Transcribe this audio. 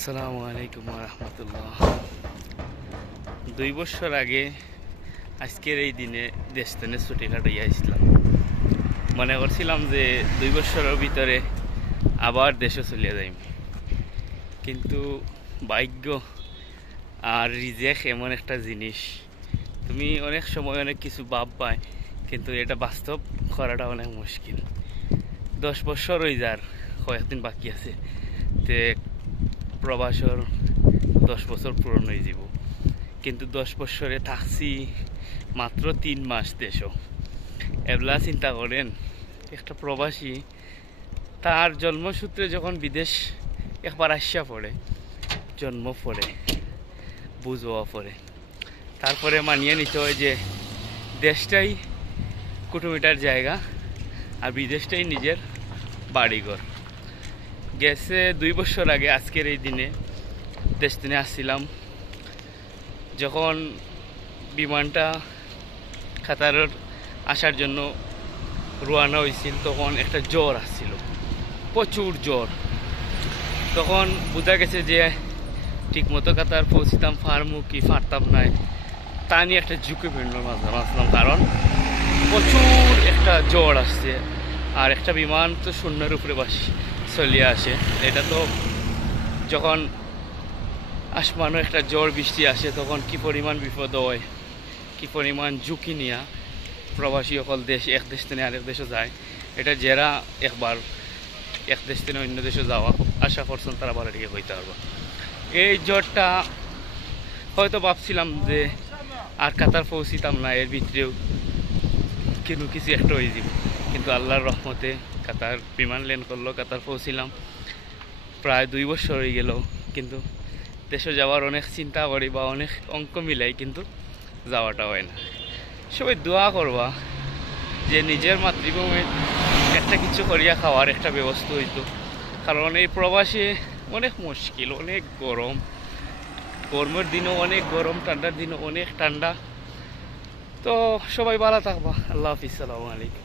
আসসালামু আলাইকুম রহমতুল্লাহ। 2 বছর আগে আজকের এই দিনে দেশস্থানে ছুটি কাটাইয়া আসলাম। মনে করছিলাম যে 2 বছরের ভিতরে আবার দেশে চলিয়া যাইম, কিন্তু ভাগ্য আর রিজেক এমন একটা জিনিস, তুমি অনেক সময় অনেক কিছু ভাববাই, কিন্তু এটা বাস্তব করাটা অনেক মুশকিল। 10 বছর হয়ে যার, কয়েকদিন বাকি আছে, তে প্রবাসর 10 বছর পূরণ হয়ে যাব। কিন্তু 10 বছরে থাকছি মাত্র 3 মাস দেশও। এগুলা চিন্তা করেন, একটা প্রবাসী তার জন্মসূত্রে যখন বিদেশ একবার আসিয়া পড়ে, জন্ম পড়ে, বুঝোয়া পড়ে, তারপরে মানিয়ে নিতে হয় যে দেশটাই কুটুমিটার জায়গা আর বিদেশটাই নিজের বাড়িঘর। গেছে 2 বছর আগে আজকের এই দিনে দেশে আসছিলাম। যখন বিমানটা কাতারের আসার জন্য রওনা হয়েছিল, তখন একটা জ্বর আসছিল, প্রচুর জ্বর। তখন বোঝা গেছে যে ঠিকমতো কাতার পৌঁছিতাম ফার্মু কি ফারতাম নাই, তা নিয়ে একটা ঝুঁকিপূর্ণ মাঝলাম, কারণ প্রচুর একটা জ্বর আসছে। আর একটা বিমান তো শূন্যের উপরে চলিয়ে আসে, এটা তো যখন আসমানও একটা জ্বর বৃষ্টি আসে তখন কি পরিমাণ বিপদ হয়, কি পরিমাণ ঝুঁকি নিয়ে প্রবাসী সকল এক দেশ থেকে আরেক দেশে যায়। এটা যারা একবার এক দেশ থেকে অন্য দেশে যাওয়া আশা করছেন তারা ভালো দিকে হইতে পারবো। এই জ্বরটা হয়তো ভাবছিলাম যে আর কাতার পৌঁছিতাম না, এর ভিতরেও কিন্তু কিছু একটা হয়ে যাব, কিন্তু আল্লাহর রহমতে কাতার বিমান ল্যান্ড করলো, কাতার পৌঁছিলাম। প্রায় 2 বছর হয়ে গেল, কিন্তু দেশে যাওয়ার অনেক চিন্তা করি বা অনেক অঙ্ক মিলাই, কিন্তু যাওয়াটা হয় না। সবাই দোয়া করবা যে নিজের মাতৃভূমির একটা কিছু করিয়া খাওয়ার একটা ব্যবস্থা হইতো, কারণ এই প্রবাসী অনেক মুশকিল, অনেক গরম, গরমের দিনও অনেক গরম, ঠান্ডার দিনও অনেক ঠান্ডা। তো সবাই ভালো থাকবা। আল্লাহ হাফিজ, সালামু আলাইকুম।